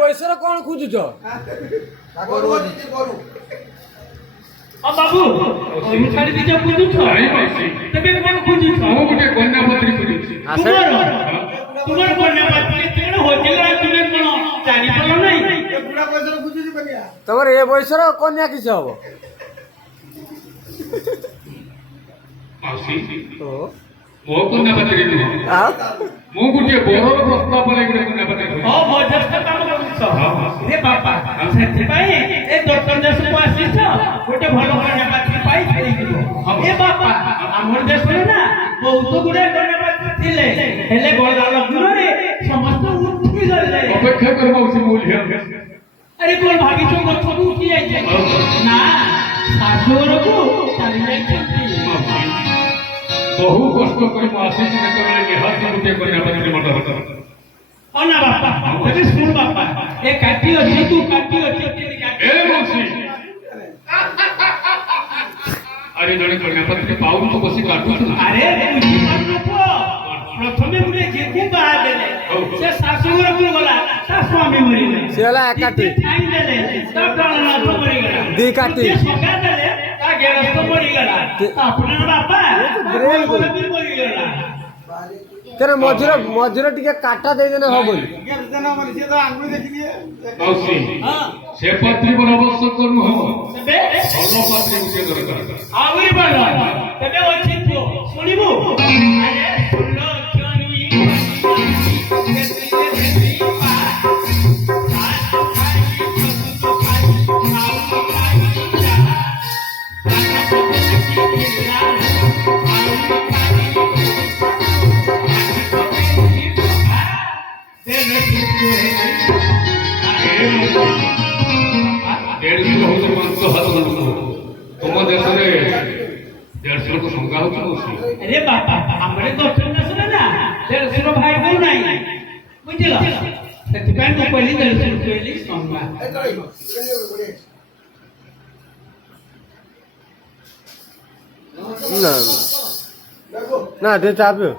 ବୟସରେ କଣ ଖୋଜୁଛ ବାବୁ ଛାଡ଼ି ଦେଇଛ ଖୋଜୁଛ ତେବେ କଣ ଖୋଜୁଛ? ମୁଁ ଗୋଟେ କନ୍ୟା ପତ୍ରୀ ଖୋଜୁଛି। ତୁମର କନ୍ୟା ପତ୍ରୀ କଣ ହୋଟେଲ ତୁମେ କଣ ଜାଣିପାର ନାହିଁ? ତମର ଏ ବୟସର କନ୍ୟା କିଛି ହବ? ମାଉସୀ ମୋ କନ୍ୟା ପାତ୍ରୀ ନୁହଁ, ମୁଁ ଗୋଟିଏ ବରର ପ୍ରସ୍ତାବ ନେଇ ଗୋଟେ କନ୍ୟା ପାତ୍ରୀ ସେଥିପାଇଁ ଏ ଦର୍ଶନ ଦେଶକୁ ଆସିଛ ଗୋଟେ ଭଲ କନ୍ୟା ପାତ୍ରୀ ପାଇ ଫେରିଯିବ। ଏ ବାପା ଆମର ଦେଶରେ ନା ବହୁତ ଗୁଡେ କନ୍ୟା ପାତ୍ରୀ ଥିଲେ, ହେଲେ ଗଲା ଲଗ୍ନରେ ସମସ୍ତେ ଉଠି ଗଲେ। ଅପେକ୍ଷା କର ମାଉସୀ, ମୁଁ ଆରେ କଣ ଭାବିଛ ଗଛକୁ ଉଠି ଯାଇଛ? ନା, ଶାଶୁଘରକୁ ଚାଲି ଯାଇଛନ୍ତି। ବହୁ କଷ୍ଟ କରି ମୁଁ ଆସିଛି, ଯେତେବେଳେ ନିହାତି ଗୋଟିଏ କନ୍ୟା ପାତ୍ରୀ ମଣ୍ଡପ ନା ବାପା, ତେବେ ଶୁଣ ବାପା, ଏ କାଟି ଅଛି ତୁ କାଟି ଅଛି ଏ ମାଉସୀ, ଆରେ ଜଣେ କନ୍ୟା ପାତ୍ରୀ ପାଉନ ତୁ ବସି କାଟୁଛୁ ନା? ଆରେ ବୁଝିପାରୁନ ପୁଅ, ପ୍ରଥମେ ଗୋଟେ ଝିଅକୁ ବାହା ଦେଲେ, ସେ ଶାଶୁଘରକୁ ଗଲା, ତା ସ୍ୱାମୀ ମରିଗଲେ, ସେ ହେଲା ଏକାଠି ଦେଲେ ତା ପ୍ରାଣନାଥ ମରିଗଲା, ଦି କାଟି ସଗା ଦେଲେ ତା ଗେରସ୍ତ ମରିଗଲା, ଆପଣଙ୍କ ବାପା ବି ମରିଗଲା। ତେଣୁ ମଝିରେ ଟିକେ କାଟା ଦେଇଦେଲେ ହବନି। ସେ ପାତ୍ରୀ ମୋର ଆବଶ୍ୟକ ନୁହଁ, ଭଲ ପାତ୍ରୀ ଗୋଟିଏ ଦରକାର। ଆହୁରି ଭଲ, ତେବେ ଅଛି ପୁଅ ଶୁଣିବୁ? ତୁମ ଦେଶରେ 150 ଲୋକ ସଂଖ୍ୟା ହଉଛି। ଆରେ ବାପା, ଆମର ଦକ୍ଷିଣ ଦେଶରେ ନା 150 ଭାଇ ବୋଉ ନାହିଁ, ବୁଝିଲ? ସେଥିପାଇଁ ମୁଁ କହିଲି 150 କହିଲି ସଂଖ୍ୟା। ନା ଟିକେ ଚା ପିଅ।